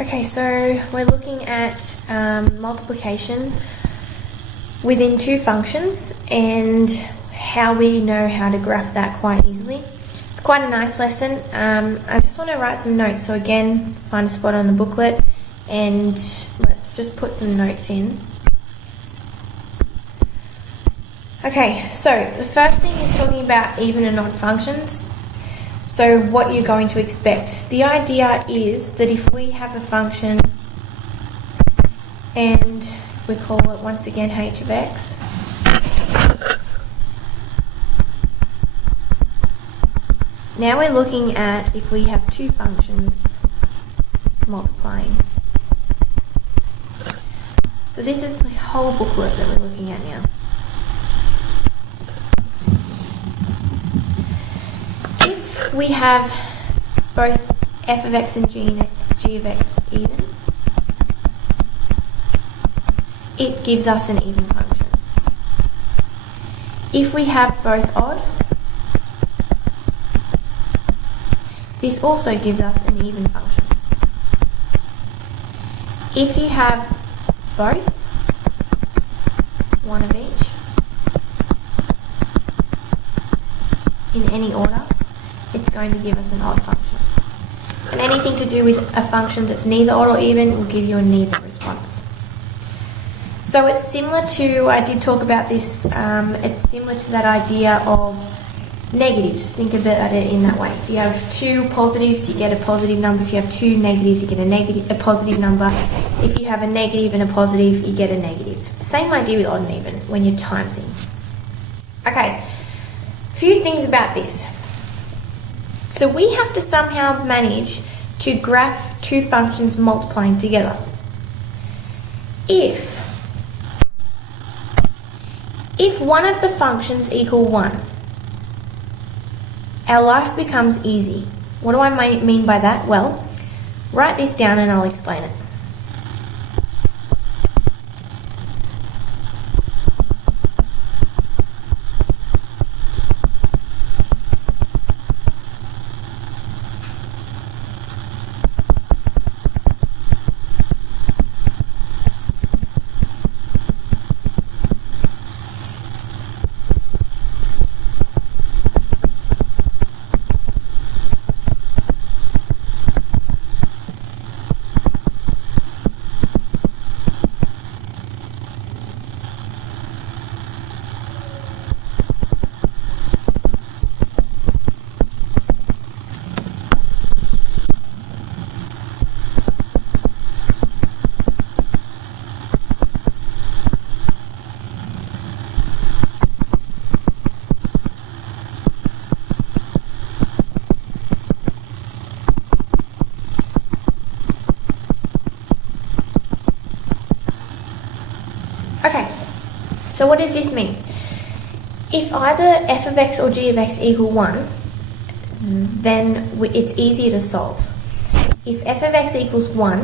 Okay, so we're looking at multiplication within two functions and how we know how to graph that quite easily. It's quite a nice lesson. I just want to write some notes. So again, find a spot on the booklet and let's just put some notes in. Okay, so the first thing is talking about even and odd functions. So what you're going to expect. The idea is that if we have a function and we call it once again h of x, now we're looking at if we have two functions multiplying. So this is the whole booklet that we're looking at now. If we have both f of x and g of x even, it gives us an even function. If we have both odd, this also gives us an even function. If you have both, one of each, in any order, it's going to give us an odd function. And anything to do with a function that's neither odd or even will give you a neither response. So it's similar to, I did talk about this, it's similar to that idea of negatives. Think about it in that way. If you have two positives, you get a positive number. If you have two negatives, you get a positive number. If you have a negative and a positive, you get a negative. Same idea with odd and even when you're timesing. Okay, few things about this. So we have to somehow manage to graph two functions multiplying together. If one of the functions equal 1, our life becomes easy. What do I mean by that? Well, write this down and I'll explain it. Okay, so what does this mean? If either f of x or g of x equal 1, then it's easier to solve. If f of x equals 1,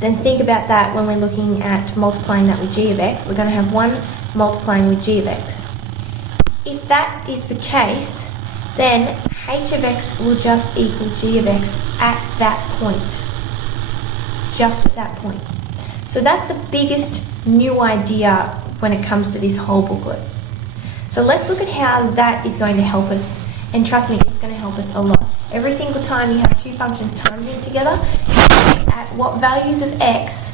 then think about that when we're looking at multiplying that with g of x. We're going to have 1 multiplying with g of x. If that is the case, then h of x will just equal g of x at that point. Just at that point. So that's the biggest new idea when it comes to this whole booklet. So let's look at how that is going to help us, and trust me, it's going to help us a lot. Every single time you have two functions timesing together, at what values of x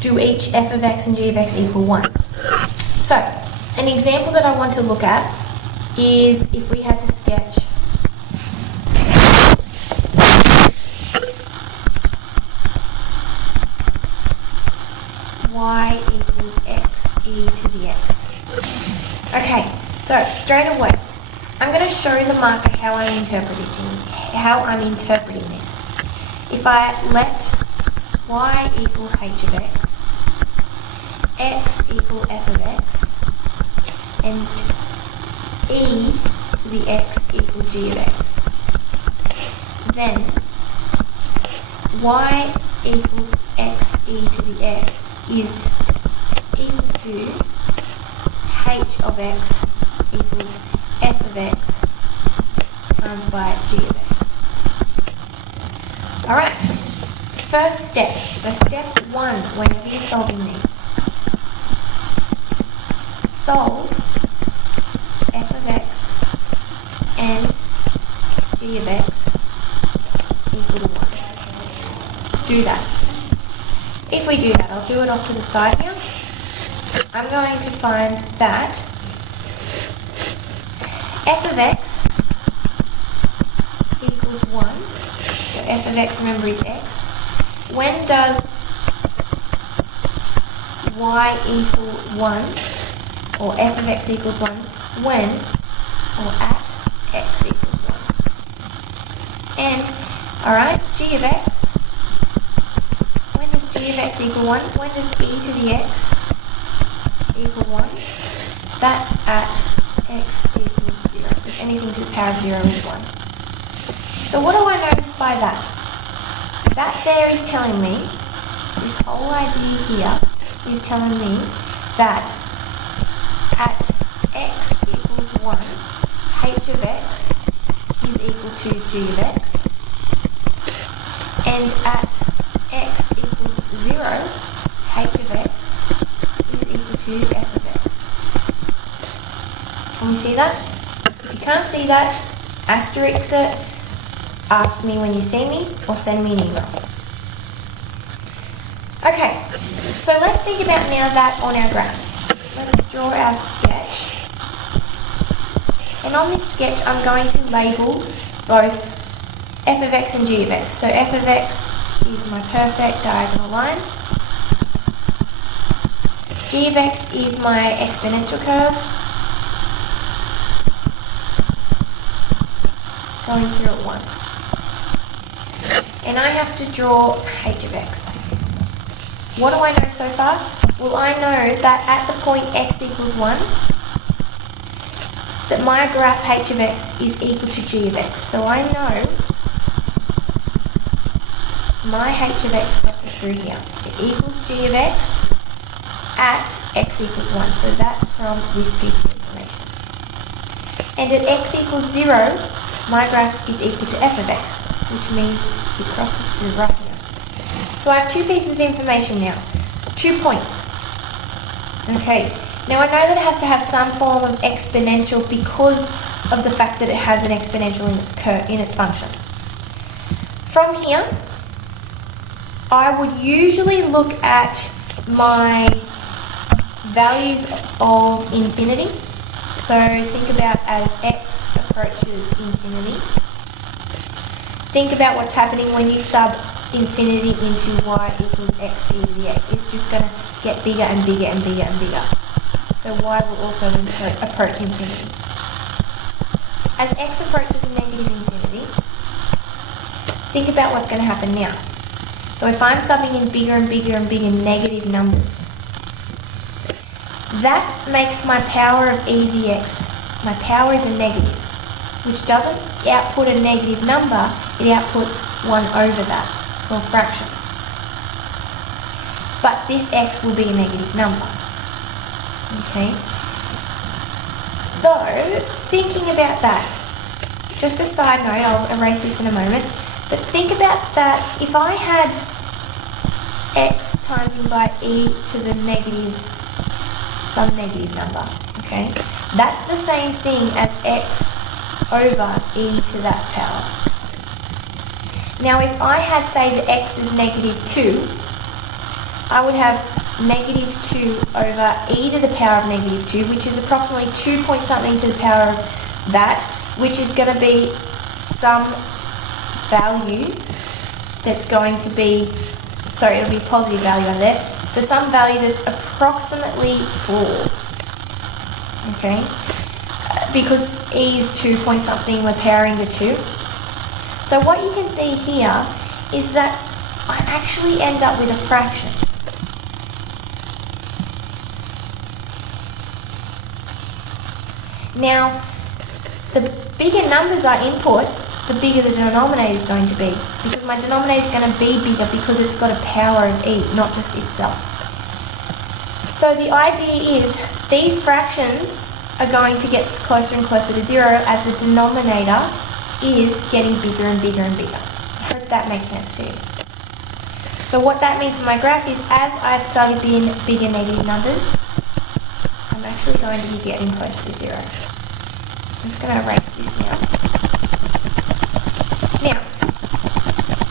do each f of x and g of x equal 1. So an example that I want to look at is if we had to sketch y equals x e to the x. Okay, so straight away, I'm going to show the marker how I'm interpreting this. If I let y equal h of x equal f of x, and e to the x equal g of x, then y equals x e to the x is equal to h of x equals f of x times by g of x. Alright, first step. So step 1, whenever you're solving these, solve f of x and g of x equal to 1. Do that. If we do that, I'll do it off to the side here. I'm going to find that f of x equals 1. So f of x, remember, is x. When does y equal 1, or f of x equals 1? When, or at, x equals 1. And, alright, g of x. When does g of x equal 1? When does e to the x equal 1? That's at x equals 0, because anything to the power of 0 is 1. So what do I know by that? That there is telling me, this whole idea here is telling me that at x equals 1, h of x is equal to g of x, and at x equals 0, h of x is equal to f of x. Can we see that? If you can't see that, asterisk it, ask me when you see me, or send me an email. Okay, so let's think about now that on our graph. Let's draw our sketch. And on this sketch, I'm going to label both f of x and g of x. So f of x is my perfect diagonal line. G of x is my exponential curve going through at 1. And I have to draw h of x. What do I know so far? Well, I know that at the point x equals 1, that my graph h of x is equal to g of x. So I know my h of x crosses through here. It equals g of x at x equals 1. So that's from this piece of information. And at x equals 0, my graph is equal to f of x, which means it crosses through right here. So I have 2 pieces of information now. 2 points. Okay. Now I know that it has to have some form of exponential because of the fact that it has an exponential in its function. From here, I would usually look at my values of infinity. So think about as x approaches infinity. Think about what's happening when you sub infinity into y equals x e to the x. It's just going to get bigger and bigger and bigger and bigger. So y will also approach infinity. As x approaches a negative infinity, think about what's going to happen now. So if I'm subbing in bigger and bigger and bigger negative numbers, that makes my power of e to the x, my power is a negative, which doesn't output a negative number, it outputs 1 over that, so a fraction. But this x will be a negative number. Okay? Though, thinking about that, just a side note, I'll erase this in a moment, but think about that, if I had x times by e to the negative, some negative number, okay? That's the same thing as x over e to that power. Now if I had, say, that x is negative 2, I would have negative 2 over e to the power of negative 2, which is approximately 2 point something to the power of that, which is going to be some value that's going to be, sorry, it'll be a positive value on there, so some value that's approximately 4, okay, because e is 2 point something, we're powering the 2. So what you can see here is that I actually end up with a fraction. Now, the bigger numbers I input, the bigger the denominator is going to be, because my denominator is going to be bigger because it's got a power of e, not just itself. So the idea is these fractions are going to get closer and closer to 0 as the denominator is getting bigger and bigger and bigger. I hope that makes sense to you. So what that means for my graph is as I've started being bigger negative numbers, I'm actually going to be getting closer to 0. I'm just going to erase this now. Now,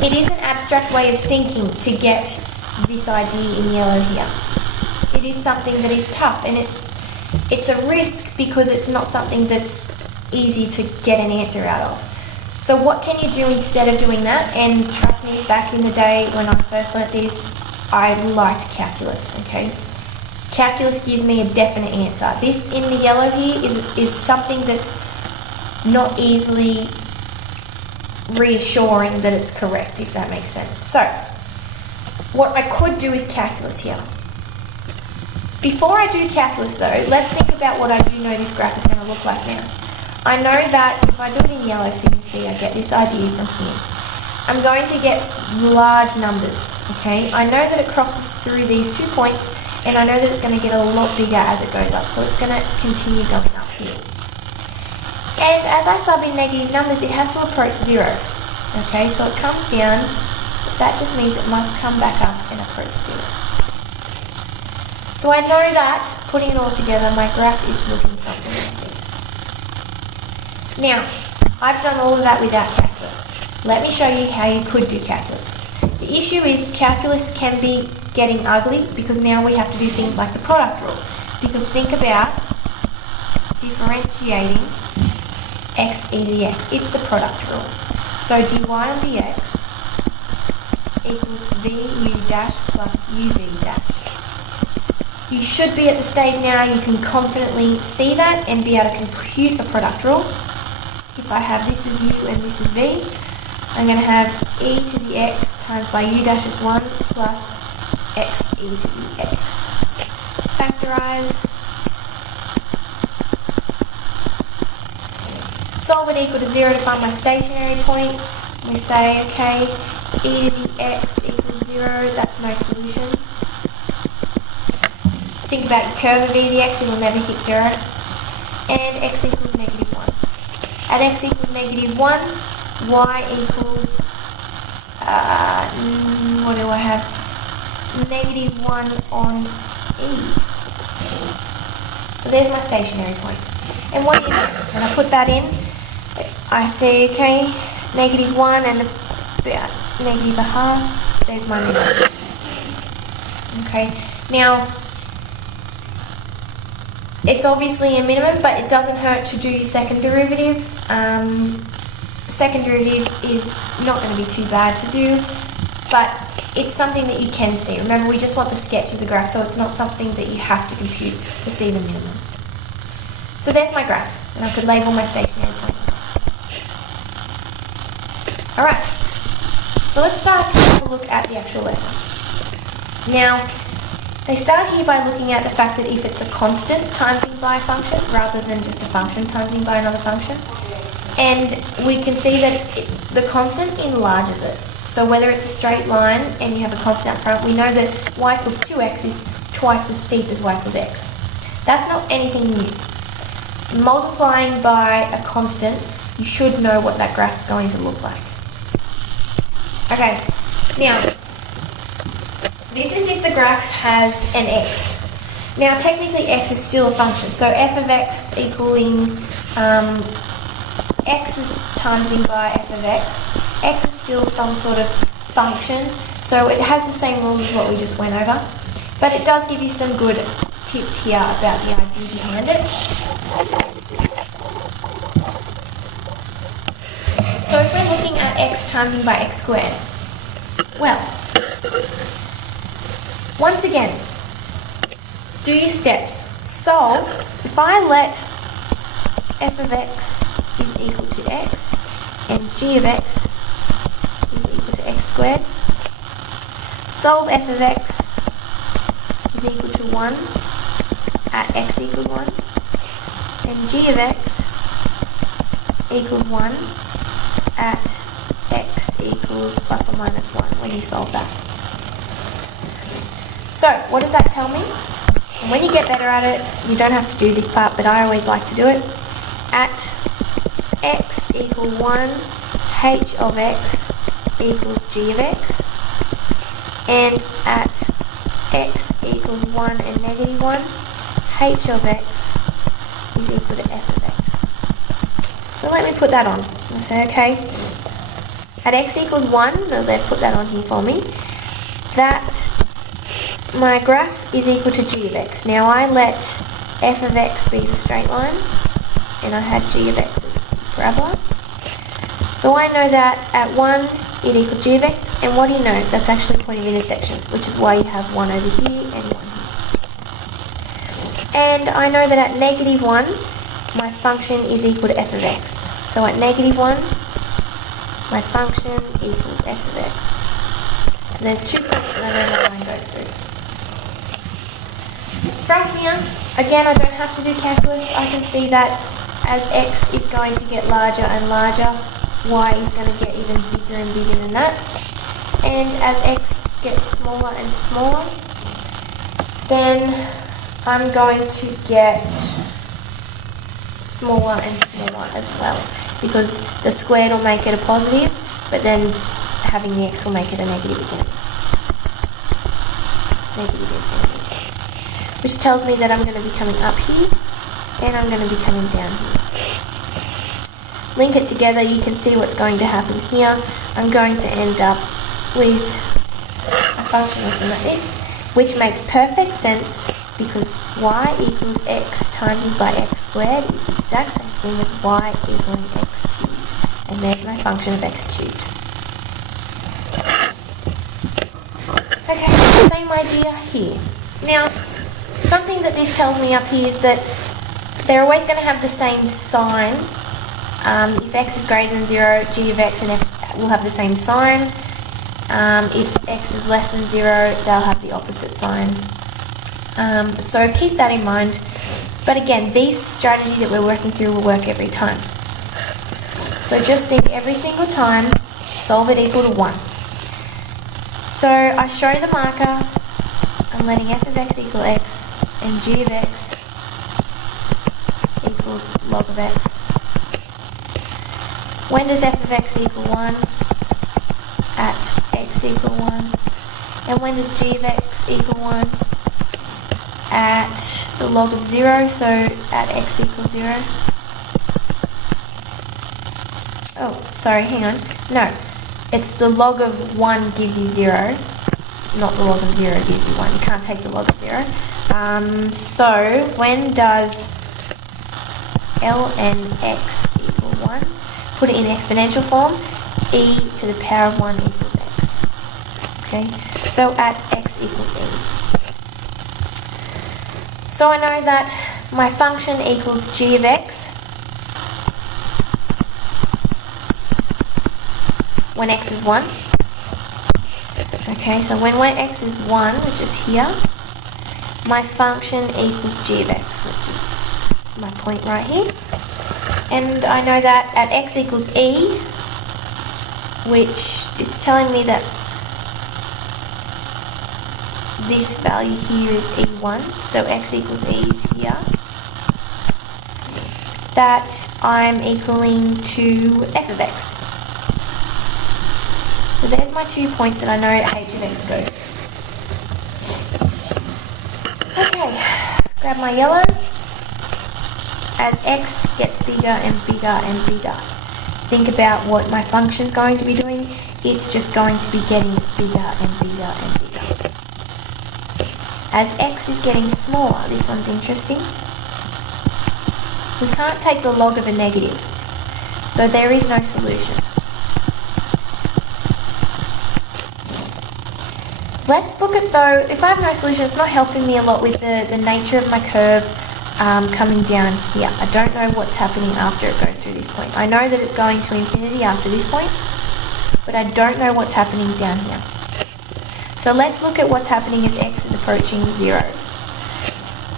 it is an abstract way of thinking to get this idea in yellow here. It is something that is tough, and it's a risk because it's not something that's easy to get an answer out of. So what can you do instead of doing that? And trust me, back in the day when I first learnt this, I liked calculus, okay? Calculus gives me a definite answer. This in the yellow here is something that's not easily reassuring that it's correct, if that makes sense. So, what I could do is calculus here. Before I do calculus though, let's think about what I do know this graph is going to look like now. I know that if I do it in yellow, so you can see I get this idea from here. I'm going to get large numbers, okay? I know that it crosses through these 2 points, and I know that it's going to get a lot bigger as it goes up, so it's going to continue going up here. And as I sub in negative numbers, it has to approach 0, okay? So it comes down, that just means it must come back up and approach 0. So I know that, putting it all together, my graph is looking something like this. Now, I've done all of that without calculus. Let me show you how you could do calculus. The issue is calculus can be getting ugly because now we have to do things like the product rule. Because think about differentiating x e to the x. It's the product rule. So dy on dx equals vu dash plus uv dash. You should be at the stage now you can confidently see that and be able to compute a product rule. If I have this as u and this as v, I'm going to have e to the x times by u dash is 1 plus x e to the x. Factorise. Solve it equal to 0 to find my stationary points. We say, okay, e to the x equals 0, that's no solution. Think about your curve of e to the x, it will never hit 0. And x equals negative 1. At x equals negative 1, y equals, what do I have? Negative 1 on e. So there's my stationary point. And what do you do? When I put that in, I say, okay, negative 1 and about negative a half, there's my minimum. Okay, now, it's obviously a minimum, but it doesn't hurt to do your second derivative. Second derivative is not going to be too bad to do, but it's something that you can see. Remember, we just want the sketch of the graph, so it's not something that you have to compute to see the minimum. So there's my graph, and I could label my stationary point. Alright, so let's start to have a look at the actual lesson. Now, they start here by looking at the fact that if it's a constant timesing by a function rather than just a function timesing by another function, and we can see that the constant enlarges it. So whether it's a straight line and you have a constant up front, we know that y equals 2x is twice as steep as y equals x. That's not anything new. Multiplying by a constant, you should know what that graph's going to look like. Okay, now, this is if the graph has an x. Now, technically x is still a function, so f of x equaling x is timesing by f of x is still some sort of function, so it has the same rules as what we just went over, but it does give you some good tips here about the idea behind it. So if we're looking at x timesing by x squared, well, once again, do your steps. Solve. If I let f of x is equal to x and g of x is equal to x squared, solve f of x is equal to 1 at x equals 1 and g of x equals 1 at x equals plus or minus 1 when you solve that. So, what does that tell me? And when you get better at it, you don't have to do this part, but I always like to do it. At x equal 1, h of x equals g of x, And at x equals 1 and negative 1, h of x is equal to f of x. So let me put that on. I say, okay, at x equals 1, they've put that on here for me, that my graph is equal to g of x. Now I let f of x be the straight line, and I had g of x as parabola. So I know that at 1 it equals g of x, and what do you know? That's actually a point of intersection, which is why you have 1 over here and 1 here. And I know that at negative 1, my function is equal to f of x. So at negative 1, my function equals f of x. So there's 2 points that I know that line goes through. From here, again, I don't have to do calculus. I can see that as x is going to get larger and larger, y is going to get even bigger and bigger than that. And as x gets smaller and smaller, then I'm going to get smaller and smaller as well, because the squared will make it a positive, but then having the x will make it a negative again. Negative infinity. Which tells me that I'm going to be coming up here, and I'm going to be coming down here. Link it together, you can see what's going to happen here. I'm going to end up with a function looking like this, which makes perfect sense, because y equals x times by x squared is the exact same thing as y equaling x cubed. And there's my function of x cubed. Okay, same idea here. Now, something that this tells me up here is that they're always going to have the same sign. If x is greater than 0, g of x and f will have the same sign. If x is less than 0, they'll have the opposite sign. So keep that in mind. But again, this strategy that we're working through will work every time. So just think every single time, solve it equal to 1. So I show the marker, I'm letting f of x equal x, and g of x equals log of x. When does f of x equal 1? At x equal 1. And when does g of x equal 1? At the log of 0, so at x equals 0. Oh, sorry, hang on. No, it's the log of 1 gives you 0, not the log of 0 gives you 1. You can't take the log of 0. So when does ln x equal 1? Put it in exponential form, e to the power of 1 equals x. Okay, so at x equals e. So I know that my function equals g of x when x is 1. Okay, so when x is 1, which is here, my function equals g of x, which is my point right here. And I know that at x equals e, which it's telling me that this value here is e1, so x equals e is here, that I'm equaling to f of x. So there's my 2 points that I know h of x goes. Okay, grab my yellow. As x gets bigger and bigger and bigger, think about what my function is going to be doing. It's just going to be getting bigger and bigger and bigger. As x is getting smaller, this one's interesting. We can't take the log of a negative, so there is no solution. Let's look at, though, if I have no solution, it's not helping me a lot with the nature of my curve coming down here. I don't know what's happening after it goes through this point. I know that it's going to infinity after this point, but I don't know what's happening down here. So let's look at what's happening as x is approaching 0.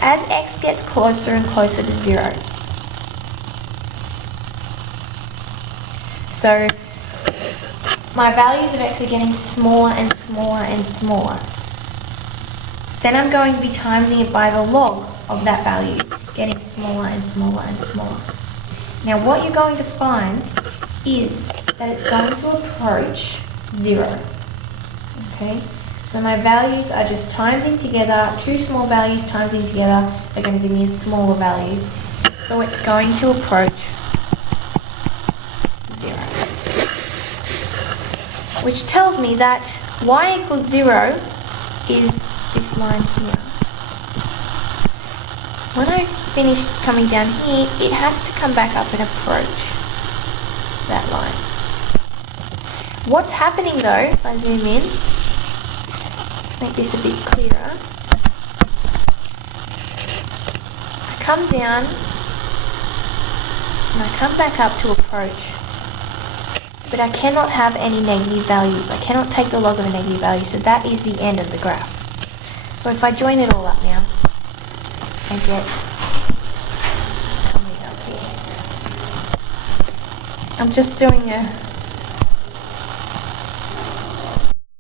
As x gets closer and closer to 0, so my values of x are getting smaller and smaller and smaller. Then I'm going to be timesing it by the log of that value, getting smaller and smaller and smaller. Now what you're going to find is that it's going to approach 0. Okay, so So my values are just timesing together. Two small values timesing together are going to give me a smaller value. So it's going to approach 0. Which tells me that y equals 0 is this line here. When I finish coming down here, it has to come back up and approach that line. What's happening though, if I zoom in, make this a bit clearer. I come down and I come back up to approach. But I cannot have any negative values. I cannot take the log of a negative value, so that is the end of the graph. So if I join it all up now, I get coming up here. I'm just doing a